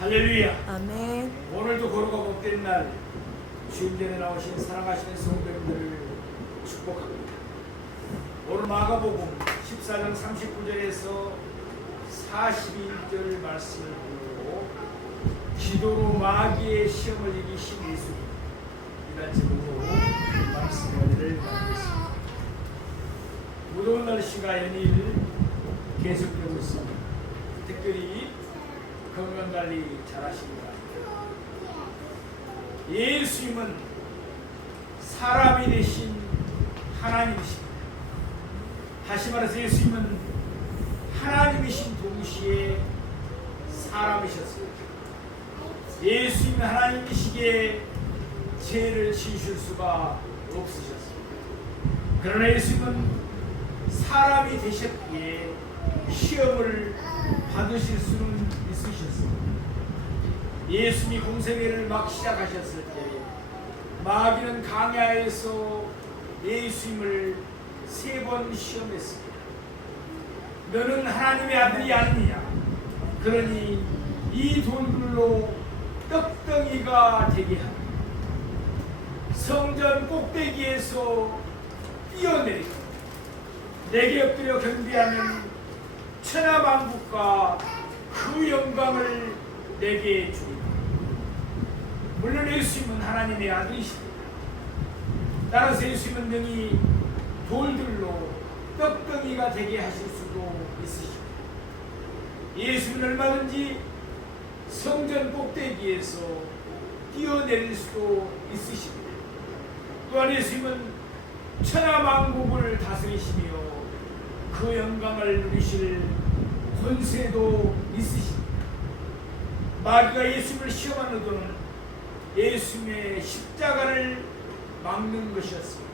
할렐루야. 아멘. 오늘도 거룩과 복된 날 주님전에 나오신 사랑하시는 성도님들을 축복합니다. 오늘 마가복음 14장 39절에서 41절 말씀을 보고 기도로 마귀의 시험을 이기신 예수님 이란 제목으로 말씀을 나누겠습니다. 무더운 날씨가 연일 계속되고 있습니다. 특별히 건강관리 잘하시기 바랍니다. 예수님은 사람이 되신 하나님이십니다. 다시 말해서 예수님은 하나님이신 동시에 사람이셨습니다. 예수님은 하나님이시기에 죄를 지으실 수가 없으셨습니다. 그러나 예수님은 사람이 되셨기에 시험을 받으실 수는 있으셨습니다. 예수님이 공생애를 막 시작하셨을 때 마귀는 강야에서 예수님을 3번 시험했습니다. 너는 하나님의 아들이 아니냐? 그러니 이 돌들로 떡덩이가 되게 하라. 성전 꼭대기에서 뛰어내리고 내게 엎드려 경배하면 천하만국과 그 영광을 내게 주리라. 물론 예수님은 하나님의 아들이십니다. 따라서 예수님은 능히 돌들로 떡덩이가 되게 하실 수도 있으십니다. 예수님은 얼마든지 성전 꼭대기에서 뛰어내릴 수도 있으십니다. 또한 예수님은 천하만국을 다스리시며 그 영광을 누리실 권세도 있으십니다. 마귀가 예수님을 시험하는 의도는 예수님의 십자가를 막는 것이었습니다.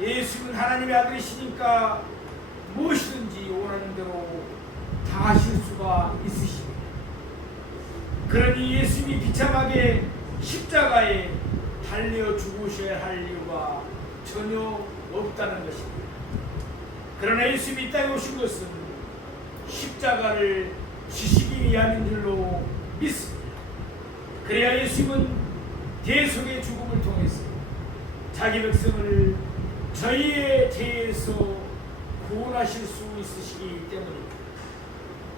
예수님은 하나님의 아들이시니까 무엇이든지 원하는 대로 다 하실 수가 있으십니다. 그러니 예수님이 비참하게 십자가에 달려 죽으셔야 할 이유가 전혀 없다는 것입니다. 그러나 예수님이 이 땅에 오신 것은 십자가를 지시기 위함인 줄로 믿습니다. 그래야 예수님은 대속의 죽음을 통해서 자기 백성을 저희의 죄에서 구원하실 수 있으시기 때문입니다.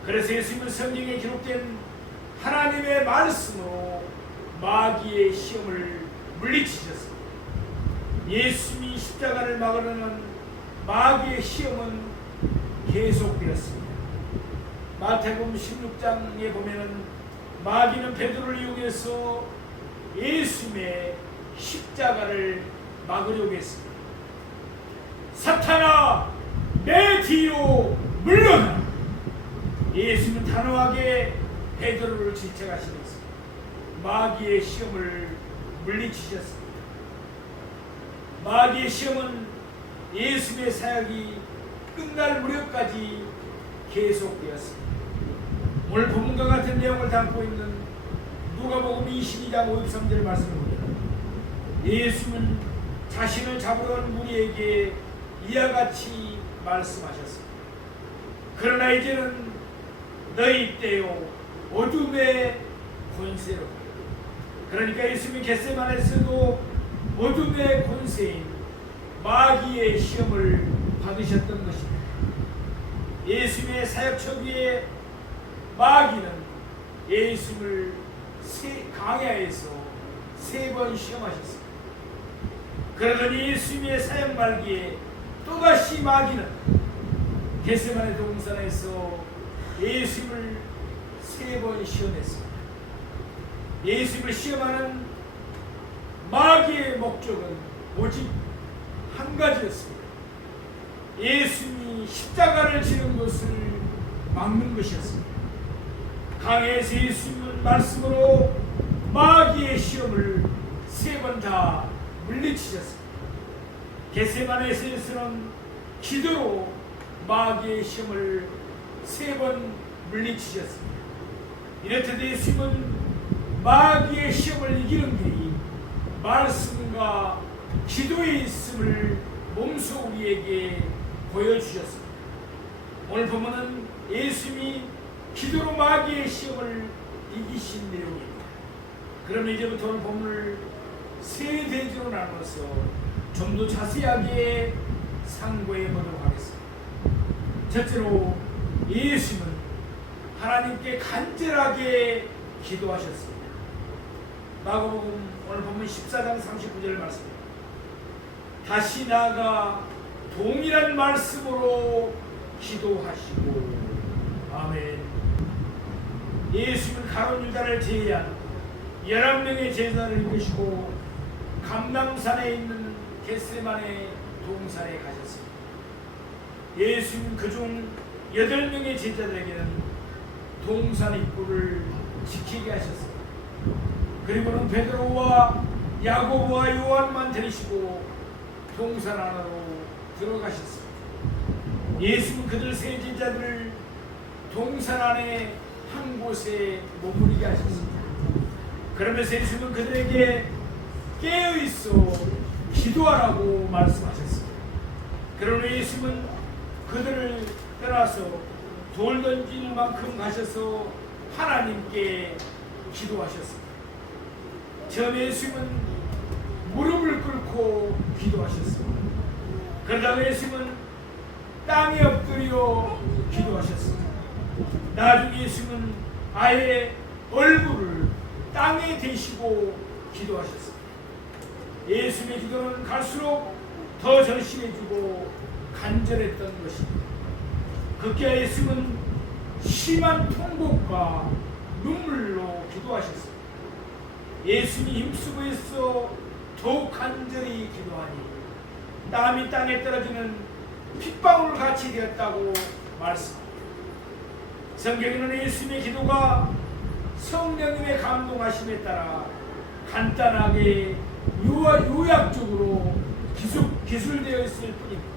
그래서 예수님은 성경에 기록된 하나님의 말씀으로 마귀의 시험을 물리치셨습니다. 예수님이 십자가를 막으려는 마귀의 시험은 계속되었습니다. 마태복음 16장에 보면은 마귀는 베드로를 이용해서 예수님의 십자가를 막으려고 했습니다. 사탄아, 내 뒤로 물러나! 예수님은 단호하게 베드로를 질책하시면서 마귀의 시험을 물리치셨습니다. 마귀의 시험은 예수님의 사역이 끝날 무렵까지 계속되었습니다. 오늘 본문과 같은 내용을 담고 있는 누가복음 22장 53절 말씀을 보면 예수님은 자신을 잡으러 온 무리에게 이와 같이 말씀하셨습니다. 그러나 이제는 너희 때요 어둠의 권세로, 그러니까 예수님이 겟세마네에서도 어둠의 권세인 마귀의 시험을 받으셨던 것입니다. 예수님의 사역 초기에 마귀는 예수님을 강야에서 3번 시험하셨습니다. 그러더니 예수님의 사역 말기에 또다시 마귀는 겟세마네 동산에서 예수님을 3번 시험했습니다. 예수님을 시험하는 마귀의 목적은 오직 한 가지였습니다. 예수님이 십자가를 지는 것을 막는 것이었습니다. 강야에서 예수님은 말씀으로 마귀의 시험을 3번 다 물리치셨습니다. 겟세마네에서는 기도로 마귀의 시험을 3번 물리치셨습니다. 이렇듯 예수님은 마귀의 시험을 이기는 길이 말씀과 기도에 있음을 몸소 우리에게 보여주셨습니다. 오늘 보면은 예수님이 기도로 마귀의 시험을 이기신 내용입니다. 그러면 이제부터 오늘 본문을 세 대지로 나눠서 좀 더 자세하게 상고해 보도록 하겠습니다. 첫째로 예수님은 하나님께 간절하게 기도하셨습니다. 마가복음 오늘 본문 14장 39절 말씀입니다. 다시 나아가 동일한 말씀으로 기도하시고. 아멘. 예수님은 가룟 유다를 제외한 11명의 제자를 이끄시고 감람산에 있는 겟세마네 동산에 가셨습니다. 예수님은 그중 8명의 제자들에게는 동산 입구를 지키게 하셨습니다. 그리고는 베드로와 야고보와 요한만 데리시고 동산 안으로 들어가셨습니다. 예수님은 그들 세 제자들을 동산 안에 한 곳에 머무르게 하셨습니다. 그러면서 예수님은 그들에게 깨어있어 기도하라고 말씀하셨습니다. 그러나 예수님은 그들을 떠나서 돌 던질 만큼 가셔서 하나님께 기도하셨습니다. 처음에 예수님은 무릎을 꿇고 기도하셨습니다. 그러다가 예수님은 땅에 엎드려 기도하셨습니다. 나중에 예수님은 아예 얼굴을 땅에 대시고 기도하셨습니다. 예수님의 기도는 갈수록 더 절실해지고 간절했던 것입니다. 급기야 예수님은 심한 통곡과 눈물로 기도하셨습니다. 예수님이 힘쓰고 있어 더욱 간절히 기도하니 땀이 땅에 떨어지는 핏방울 같이 되었다고 말씀합니다. 성경에는 예수님의 기도가 성령님의 감동하심에 따라 간단하게 요약적으로 기술되어 있을 뿐입니다.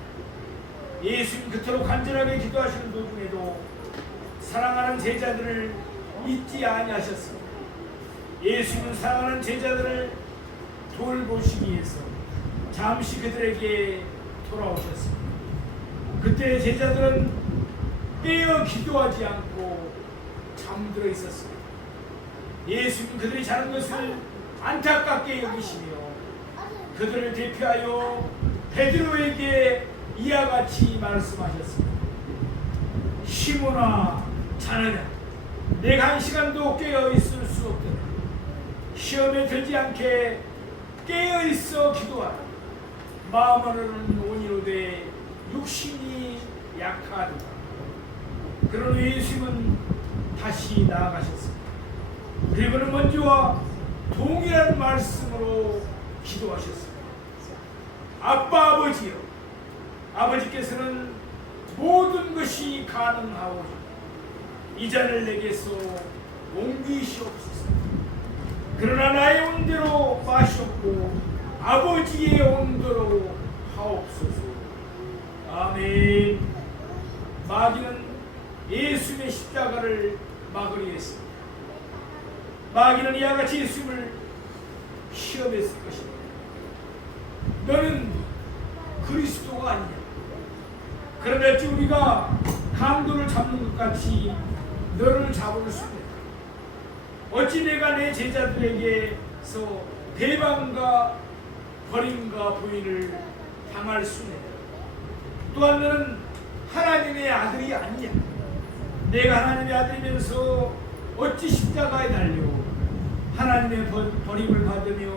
예수님 그토록 간절하게 기도하시는 도중에도 사랑하는 제자들을 잊지 아니하셨습니다. 예수님은 사랑하는 제자들을 돌보시기 위해서 잠시 그들에게 돌아오셨습니다. 그때 제자들은 깨어 기도하지 않고 잠들어 있었습니다. 예수님은 그들이 자는 것을 안타깝게 여기시며 그들을 대표하여 베드로에게 이와 같이 말씀하셨습니다. 시몬아 자느냐? 내가 한 시간도 깨어 있을 수 없더라. 시험에 들지 않게 깨어 있어 기도하라. 마음으로는 온이로되 육신이 약하도다. 그러나 예수님은 다시 나아가셨습니다. 그리고는 먼저와 동일한 말씀으로 기도하셨습니다. 아빠 아버지여, 아버지께서는 모든 것이 가능하오니 이 잔을 내게서 옮기시옵소서. 그러나 나의 온대로 마시옵고 아버지의 온대로 하옵소서. 아멘. 마귀는 예수님의 십자가를 막으려 했습니다. 마귀는 이와 같이 예수님을 시험했을 것입니다. 너는 그리스도가 아니냐? 그런데 어찌 우리가 강도를 잡는 것 같이 너를 잡을 수 있느냐? 어찌 내가 내 제자들에게서 배반과 버림과 부인을 당할 수 있느냐? 또한 너는 하나님의 아들이 아니냐? 내가 하나님의 아들이면서 어찌 십자가에 달려 하나님의 버림을 받으며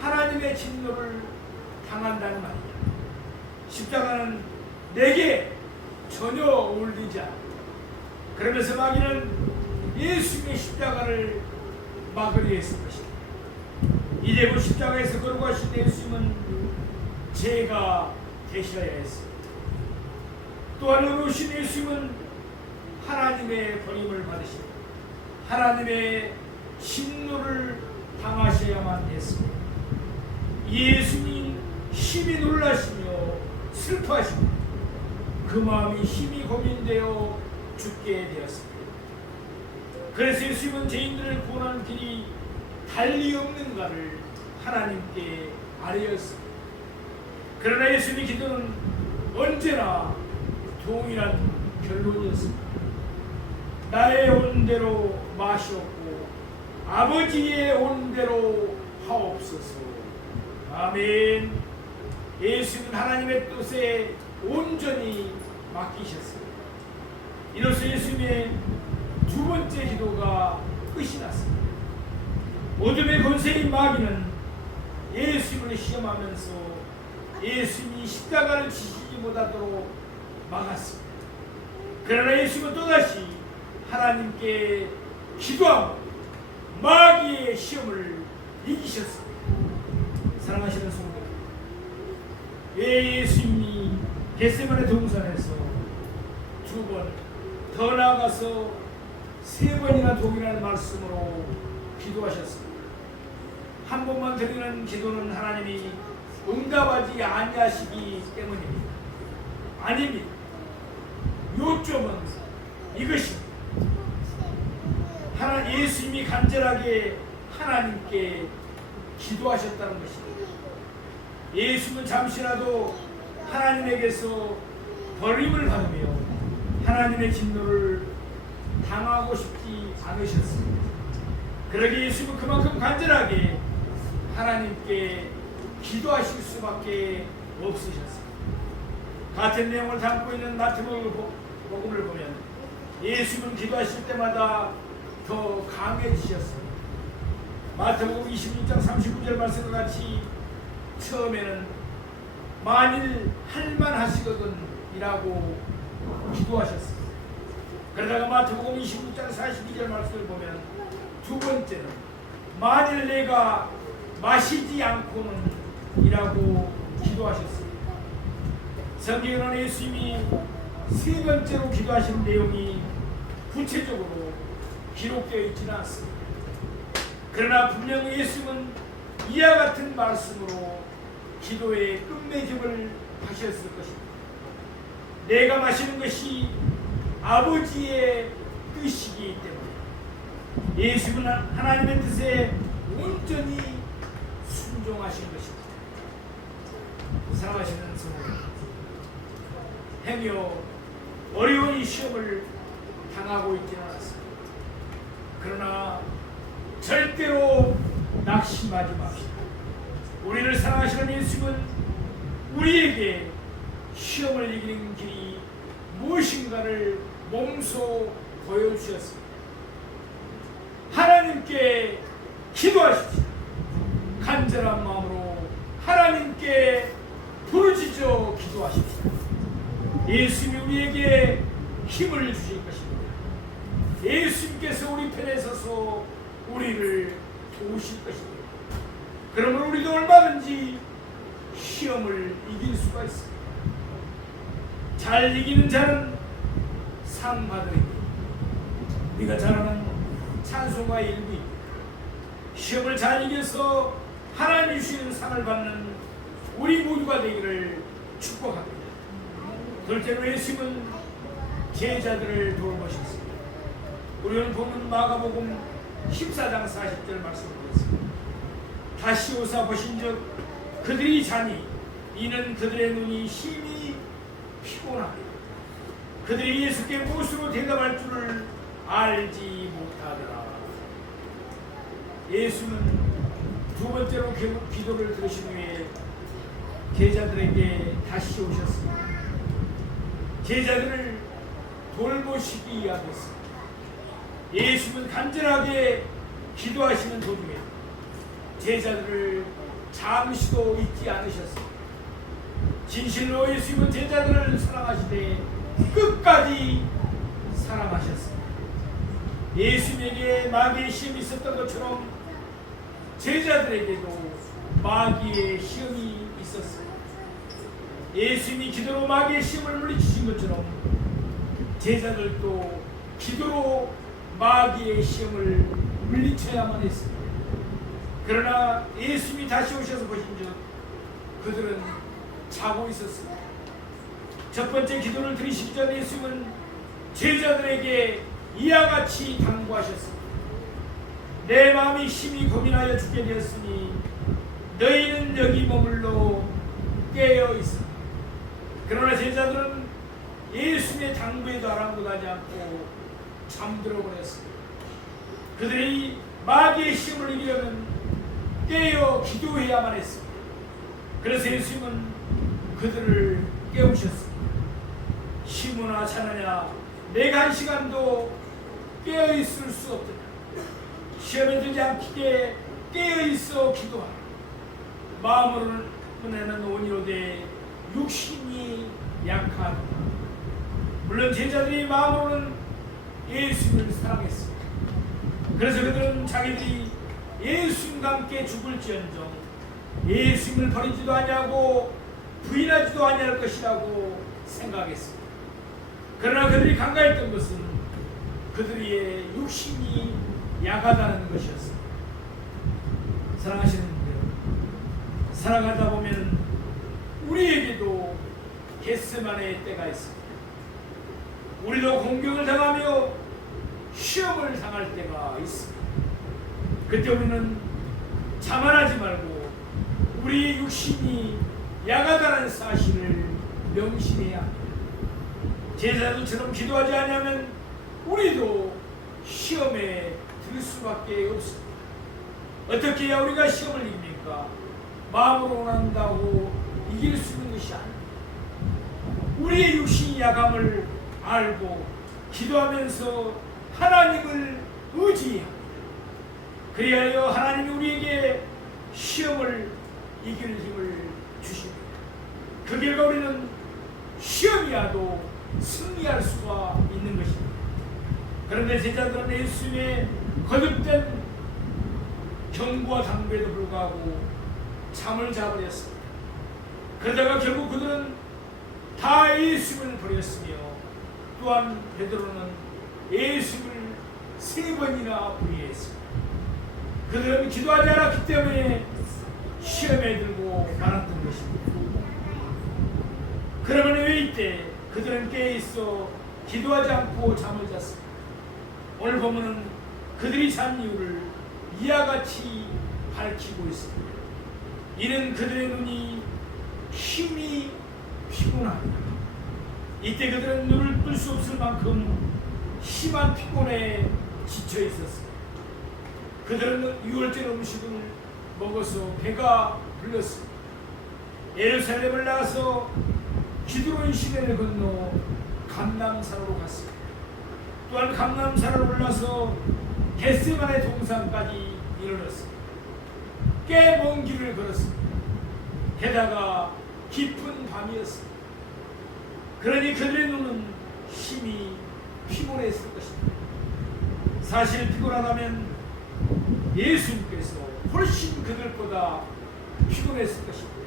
하나님의 진노를 당한다는 말이냐? 십자가는 내게 전혀 어울리지 않아. 그러면서 마귀는 예수님의 십자가를 막으려 했을 것입니다. 이제 그 십자가에서 걸어가신 예수님은 죄가 되셔야 했습니다. 또한 어르신 예수님은 하나님의 버림을 받으시고 하나님의 진노를 당하셔야만 했습니다. 예수님이 심히 놀라시며 슬퍼하시고 그 마음이 심히 고민되어 죽게 되었습니다. 그래서 예수님은 죄인들을 구원하는 길이 달리 없는가를 하나님께 아뢰었습니다. 그러나 예수님의 기도는 언제나 동일한 결론이었습니다. 나의 온대로 마시옵고 아버지의 온대로 하옵소서. 아멘. 예수는 하나님의 뜻에 온전히 맡기셨습니다. 이로써 예수님의 두 번째 기도가 끝이 났습니다. 어둠의 권세인 마귀는 예수님을 시험하면서 예수님이 십자가를 지시지 못하도록 막았습니다. 그러나 예수님은 또다시 하나님께 기도하고 마귀의 시험을 이기셨습니다. 사랑하시는 성도, 왜 예수님이 겟세마네 동산에서 두 번, 더 나아가서 세 번이나 동일한 말씀으로 기도하셨습니다. 한 번만 드리는 기도는 하나님이 응답하지 아니하시기 때문입니다. 아닙니다. 요점은 이것입니다. 예수님이 간절하게 하나님께 기도하셨다는 것입니다. 예수는 잠시라도 하나님에게서 버림을 받으며 하나님의 진노를 당하고 싶지 않으셨습니다. 그러기에 예수는 그만큼 간절하게 하나님께 기도하실 수밖에 없으셨습니다. 같은 내용을 담고 있는 마태복음을 보면 예수는 기도하실 때마다 더 강해지셨습니다. 마태복음 26장 39절 말씀과 같이 처음에는 만일 할만하시거든 이라고 기도하셨습니다. 그러다가 마태복음 26장 42절 말씀을 보면 두 번째는 만일 내가 마시지 않고는 이라고 기도하셨습니다. 성경에는 예수님이 세 번째로 기도하신 내용이 구체적으로 기록되어 있지는 않습니다. 그러나 분명히 예수님은 이와 같은 말씀으로 기도의 끝맺음을 하셨을 것입니다. 내가 마시는 것이 아버지의 뜻이기 때문에 예수님은 하나님의 뜻에 온전히 순종하신 것입니다. 사랑하시는 성도, 행여 어려운 이 시험을 당하고 있지는 않습니다. 그러나 절대로 낙심하지 맙시다. 우리를 사랑하시는 예수님은 우리에게 시험을 이기는 길이 무엇인가를 몸소 보여주셨습니다. 하나님께 기도하십시오. 간절한 마음으로 하나님께 부르짖어 기도하십시오. 예수님이 우리에게 힘을 주실 것입니다. 예수님께서 우리 편에 서서 우리를 도우실 것입니다. 그러면 우리도 얼마든지 시험을 이길 수가 있습니다. 잘 이기는 자는 상 받으리니 우리가 잘 아는 찬송가의 일부입니다. 시험을 잘 이겨서 하나님이 주시는 상을 받는 우리 모두가 되기를 축복합니다. 둘째로 예수님은 제자들을 돌보셨습니다. 우리는 보는 마가복음 14장 40절 말씀을 보겠습니다. 다시 오사 보신즉 그들이 자니 이는 그들의 눈이 심히 피곤합니다. 그들이 예수께 무엇으로 대답할 줄을 알지 못하더라. 예수는 두 번째로 기도를 들으신 후에 제자들에게 다시 오셨습니다. 제자들을 돌보시기 위하였습니다. 예수는 간절하게 기도하시는 도중에 제자들을 잠시도 잊지 않으셨습니다. 진실로 예수님은 제자들을 사랑하시되 끝까지 사랑하셨습니다. 예수님에게 마귀의 시험이 있었던 것처럼 제자들에게도 마귀의 시험이 있었습니다. 예수님이 기도로 마귀의 시험을 물리치신 것처럼 제자들도 기도로 마귀의 시험을 물리쳐야만 했습니다. 그러나 예수님이 다시 오셔서 보신즉 그들은 자고 있었습니다. 첫 번째 기도를 드리시기 전 예수님은 제자들에게 이와 같이 당부하셨습니다. 내 마음이 심히 고민하여 죽게 되었으니 너희는 여기 머물러 깨어 있어. 그러나 제자들은 예수님의 당부에도 아랑곳하지 않고 잠들어 버렸습니다. 그들이 마귀의 시험을 이기려면 깨어 기도해야만 했습니다. 그래서 예수님은 그들을 깨우셨습니다. 쉬무나 자느냐, 내가 한 시간도 깨어있을 수 없더냐. 시험에 들지 않게 깨어있어 기도하라. 마음으로는 온이로되 육신이 약하다. 물론 제자들이 마음으로는 예수님을 사랑했습니다. 그래서 그들은 자기들이 예수님과 함께 죽을지언정 예수님을 버리지도 아니하고 부인하지도 아니할 것이라고 생각했습니다. 그러나 그들이 간과했던 것은 그들의 육신이 약하다는 것이었습니다. 사랑하시는 분들, 살아가다 보면 우리에게도 겟세마네의 때가 있습니다. 우리도 공격을 당하며 시험을 당할 때가 있습니다. 그때 우리는 자만하지 말고 우리의 육신이 약하다는 사실을 명심해야 합니다. 제자들처럼 기도하지 않으면 우리도 시험에 들 수밖에 없습니다. 어떻게 해야 우리가 시험을 이깁니까? 마음으로 원한다고 이길 수 있는 것이 아닙니다. 우리의 육신이 약함을 알고 기도하면서 하나님을 의지해야 합니다. 그리하여 하나님이 우리에게 시험을 이길 힘을 주십니다. 그 결과 우리는 시험이라도 승리할 수가 있는 것입니다. 그런데 제자들은 예수님의 거듭된 경고와 당부에도 불구하고 잠을 자버렸습니다. 그러다가 결국 그들은 다 예수님을 버렸으며 또한 베드로는 예수님을 3번이나 부인했습니다. 그들은 기도하지 않았기 때문에 시험에 들고 말았던 것입니다. 그러면 왜 이때 그들은 깨어있어 기도하지 않고 잠을 잤습니다. 오늘 보면은 그들이 잔 이유를 이와 같이 밝히고 있습니다. 이는 그들의 눈이 힘이 피곤합니다. 이때 그들은 눈을 뜰 수 없을 만큼 심한 피곤에 지쳐 있었습니다. 그들은 유월절 음식을 먹어서 배가 불렀습니다. 예루살렘을 나가서 기드론 시내를 건너 감람산으로 갔습니다. 또한 감람산을 올라서 겟세마네 동산까지 이르렀습니다. 꽤 먼 길을 걸었습니다. 게다가 깊은 밤이었습니다. 그러니 그들의 눈은 힘이 피곤했을 것입니다. 사실 피곤하다면 예수님께서 훨씬 그들보다 피곤했을 것입니다.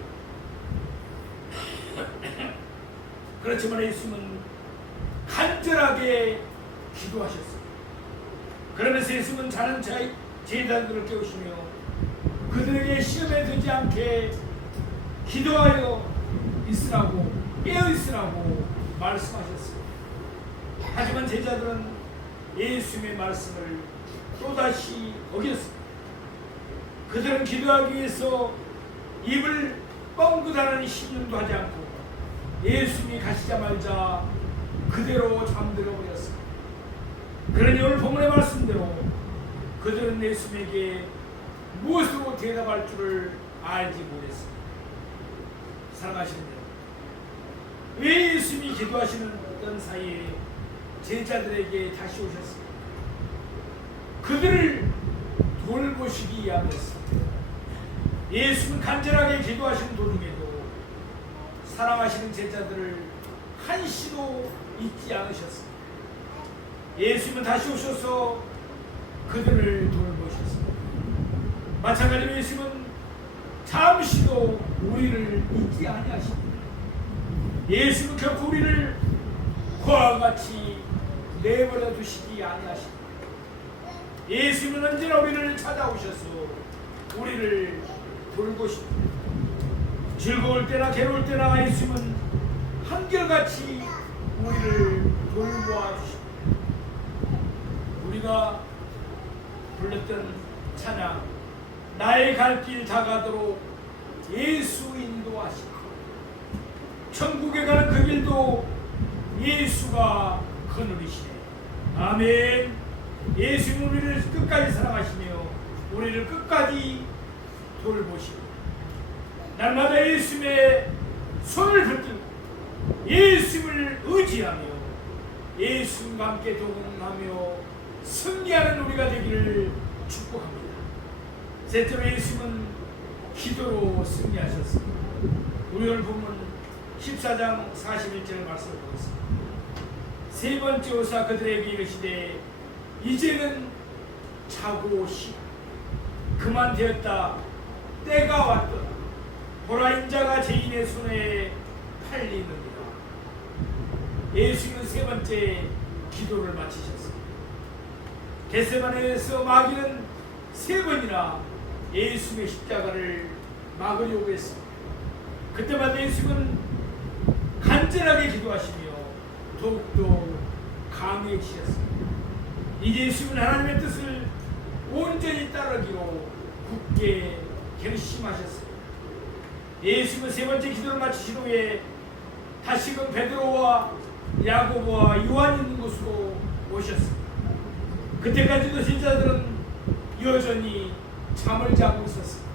그렇지만 예수님은 간절하게 기도하셨습니다. 그러면서 예수님은 자는 제자들을 깨우시며 그들에게 시험에 들지 않게 기도하여 있으라고, 깨어 있으라고 말씀하셨습니다. 하지만 제자들은 예수님의 말씀을 또다시 어겼습니다. 그들은 기도하기 위해서 입을 뻥긋하는 신용도 하지 않고 예수님이 가시자마자 그대로 잠들어 버렸습니다. 그러니 오늘 본문의 말씀대로 그들은 예수님에게 무엇으로 대답할 줄을 알지 못했습니다. 사랑하시는 여러분, 왜 예수님이 기도하시는 어떤 사이에 제자들에게 다시 오셨습니까? 그들을 돌보시기 위함이었습니다. 예수님은 간절하게 기도하시는 도중에도 사랑하시는 제자들을 한시도 잊지 않으셨습니다. 예수님은 다시 오셔서 그들을 돌보셨습니다. 마찬가지로 예수님은 잠시도 우리를 잊지 아니하십니다. 예수님은 결코 우리를 그와 같이 내버려 두시지 아니하십니다. 예수님은 언제나 우리를 찾아오셔서 우리를 돌보십니다. 즐거울 때나 괴로울 때나 예수님은 한결같이 우리를 돌보아 주십니다. 우리가 불렀던 찬양, 나의 갈 길 다가도록 예수 인도하시고, 천국에 가는 그 길도 예수가 거느리시네. 아멘. 예수님 우리를 끝까지 사랑하시며 우리를 끝까지 돌보시고 날마다 예수님의 손을 붙들고 예수님을 의지하며 예수님과 함께 동행하며 승리하는 우리가 되기를 축복합니다. 셋째로 예수님은 기도로 승리하셨습니다. 우리 오늘 본문 14장 41절 말씀을 보겠습니다. 세 번째 오사 그들에게 이르시되 이제는 자고 쉬라. 그만 되었다. 때가 왔도다. 보라 인자가 죄인의 손에 팔리느니라. 예수님은 세 번째 기도를 마치셨습니다. 겟세마네에서 마귀는 세 번이나 예수님의 십자가를 막으려고 했습니다. 그때마다 예수님은 간절하게 기도하시며 더욱더 강해지셨습니다. 이제 예수님은 하나님의 뜻을 온전히 따르기로 굳게 결심하셨습니다. 예수님은 세 번째 기도를 마치신 후에 다시금 베드로와 야고보와 요한이 있는 곳으로 오셨습니다. 그때까지도 제자들은 여전히 잠을 자고 있었습니다.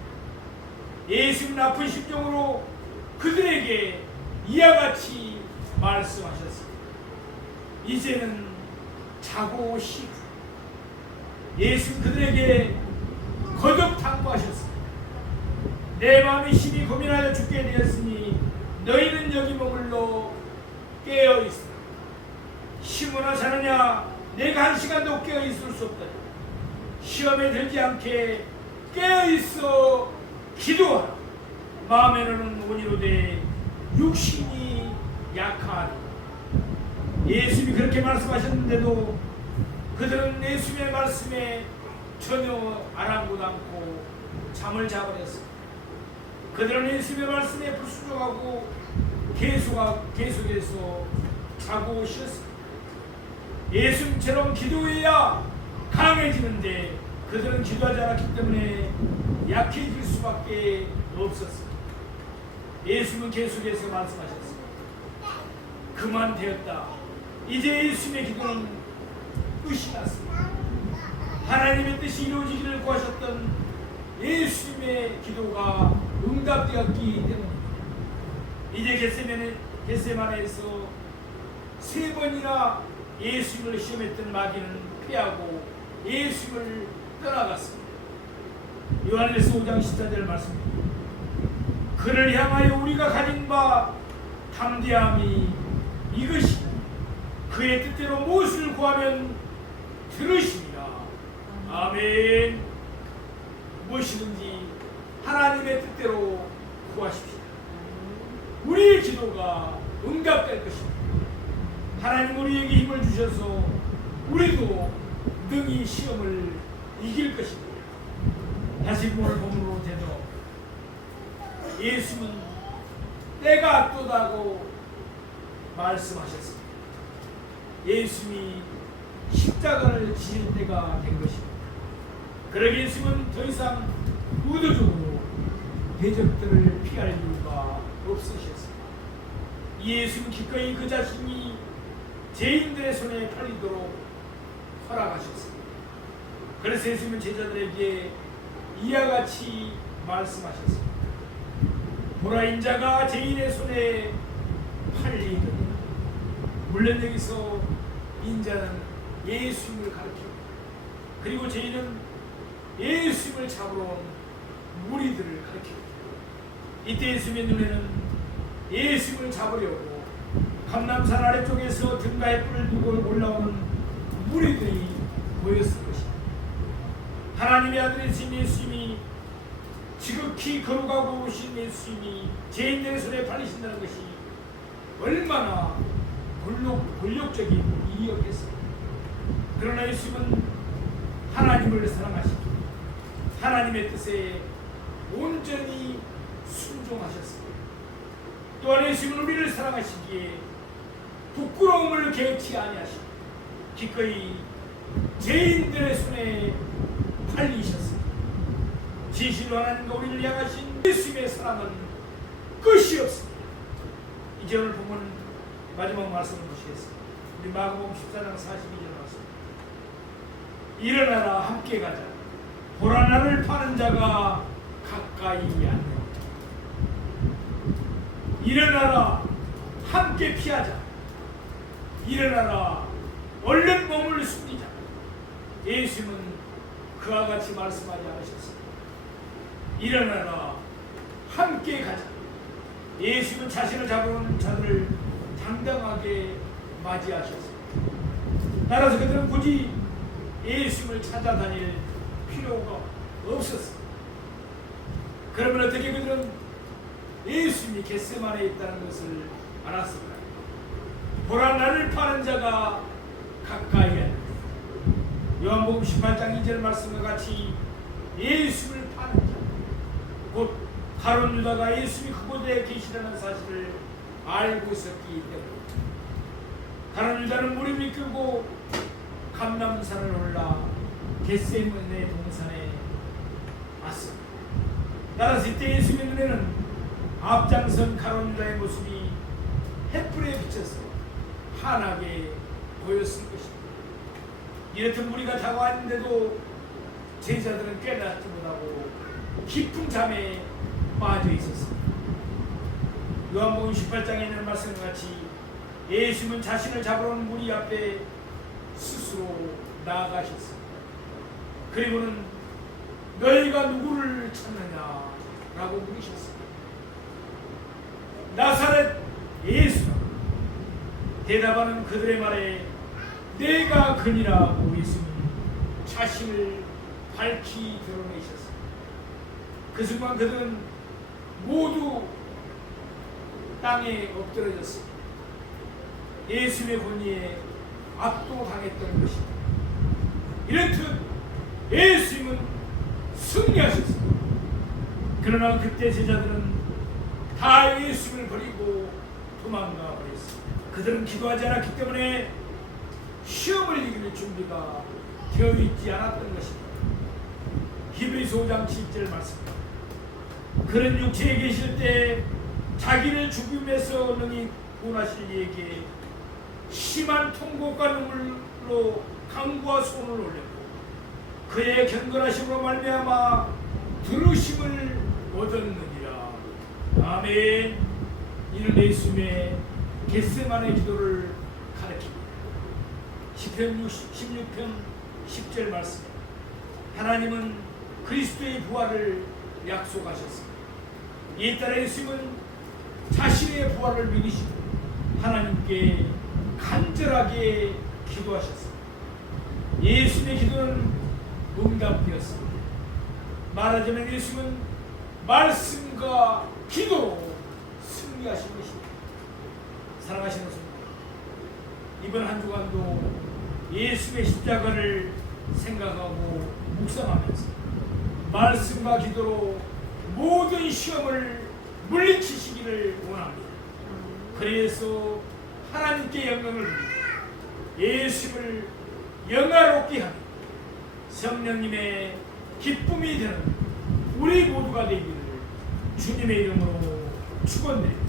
예수님은 아픈 심정으로 그들에게 이와 같이 말씀하셨습니다. 이제는 자고 쉬라. 예수는 그들에게 거듭 당부하셨습니다. 내 마음이 심히 고민하여 죽게 되었으니 너희는 여기 머물러 깨어있으라. 쉬거나 자느냐 내가 한 시간도 깨어있을 수 없다. 시험에 들지 않게 깨어있어 기도하라. 마음에는 온이로되 육신이 약하니. 예수님이 그렇게 말씀하셨는데도 그들은 예수님의 말씀에 전혀 아랑곳 않고 잠을 자버렸습니다. 그들은 예수님의 말씀에 불순종하고 계속해서 자고 쉬었습니다. 예수님처럼 기도해야 강해지는데 그들은 기도하지 않았기 때문에 약해질 수밖에 없었습니다. 예수님은 계속해서 말씀하셨습니다. 그만 되었다. 이제 예수님의 기도는 끝이 났습니다. 하나님의 뜻이 이루어지기를 구하셨던 예수님의 기도가 응답되었기 때문입니다. 이제 겟세마네에서 세 번이나 예수님을 시험했던 마귀는 피하고 예수님을 떠나갔습니다. 요한일서 5장 14절 말씀입니다. 그를 향하여 우리가 가진 바 담대함이 이것이 그의 뜻대로 무엇을 구하면 들으시리라. 아멘. 무엇이든지 하나님의 뜻대로 구하십시오. 우리의 기도가 응답될 것입니다. 하나님 우리에게 힘을 주셔서 우리도 능히 시험을 이길 것입니다. 다시 오늘 본문으로 되도록 예수는 때가 앞도다고 말씀하셨습니다. 예수님이 십자가를 지실 때가 된 것입니다. 그러기 예수님은 더 이상 의도적으로 대적들을 피할 이유가 없으셨습니다. 예수는 기꺼이 그 자신이 죄인들의 손에 팔리도록 허락하셨습니다. 그래서 예수님은 제자들에게 이와 같이 말씀하셨습니다. 보라 인자가 죄인의 손에 팔리더니. 물론 여기서 인자는 예수님을 가리킵니다. 그리고 죄인은 예수님을 잡으러 온 무리들을 가리킵니다. 이때 예수님의 눈에는 예수님을 잡으려고 감람산 아래쪽에서 등가에 뿔을 두고 올라오는 무리들이 보였을 것입니다. 하나님의 아들이신 예수님이 지극히 거룩하고 오신 예수님이 죄인들의 손에 팔리신다는 것이 얼마나 굴욕적인 일이었겠습니까? 그러나 예수님은 하나님을 사랑하시고 하나님의 뜻에 온전히 순종하셨습니다. 또한 예수님은 우리를 사랑하시기에 부끄러움을 개치 아니하시고 기꺼이 죄인들의 손에 팔리셨습니다. 진실로 하나님과 우리를 향하신 예수님의 사랑은 끝이 없습니다. 이제 오늘 보면 마지막 말씀을 보시겠습니다. 우리 마가복음 14장 42절 말씀. 일어나라 함께 가자. 보라 나를 파는 자가 가까이 앉는다. 일어나라 함께 피하자. 일어나라 얼른 몸을 숨기자. 예수님은 그와 같이 말씀하지 않으셨습니다. 일어나라 함께 가자. 예수님은 자신을 잡아오는 자들을 당당하게 맞이하셨습니다. 따라서 그들은 굳이 예수님을 찾아다닐 필요가 없었습니다. 그러면 어떻게 그들은 예수님이 겟세마네에 있다는 것을 알았을까요? 보라 나를 파는 자가 가까이 있다. 요한복음 18장 2절 말씀과 같이 예수님을 파는 자, 곧 가룟 유다가 예수님이 그곳에 계시다는 사실을 알고 있었기 때문에 가룟 유다는 무리를 이끌고 감람산을 올라 겟세마네 동산에 왔습니다. 따라서 이때 예수님의 눈에는 앞장선 가룟 유다의 모습이 햇불에 비쳐서 환하게 보였을 것입니다. 이렇듯 무리가 다가왔는데도 제자들은 깨닫지 못하고 깊은 잠에 빠져 있었습니다. 요한복음 18장에 있는 말씀과 같이 예수님은 자신을 잡으러 온 무리 앞에 스스로 나아가셨습니다. 그리고는 너희가 누구를 찾느냐 라고 물으셨습니다. 나사렛 예수라. 대답하는 그들의 말에 내가 그니라고 예수님은 자신을 밝히 드러내셨습니다. 그 순간 그들은 모두 땅에 엎드러졌습니다. 예수님의 권위에 압도당했던 것입니다. 이렇듯 예수님은 승리하셨습니다. 그러나 그때 제자들은 다 예수님을 버리고 도망가 버렸습니다. 그들은 기도하지 않았기 때문에 시험을 이길 준비가 되어 있지 않았던 것입니다. 히브리서 5장 7절 말씀입니다. 그는 육체에 계실 때 자기를 죽음에서 능히 구원하실 이에게 심한 통곡과 눈물로 강구와 손을 올렸고 그의 경건하심으로 말미암아 들으심을 얻었느니라. 아멘. 이는 예수님의 겟세마네 기도를 가르칩니다. 시편 16편 10절 말씀입니다. 하나님은 그리스도의 부활을 약속하셨습니다. 이에 따라 예수님은 자신의 부활을 믿으시고 하나님께 간절하게 기도하셨습니다. 예수님의 기도는 응답되었습니다. 말하자면 예수님은 말씀과 기도로 승리하신 것입니다. 사랑하시는 성도, 이번 한 주간도 예수의 십자가를 생각하고 묵상하면서 말씀과 기도로 모든 시험을 물리치시기를 원합니다. 그래서 하나님께 영광을 드리고 예수를 영화롭게 하며 성령님의 기쁨이 되는 우리 모두가 되기를 주님의 이름으로 축원드립니다.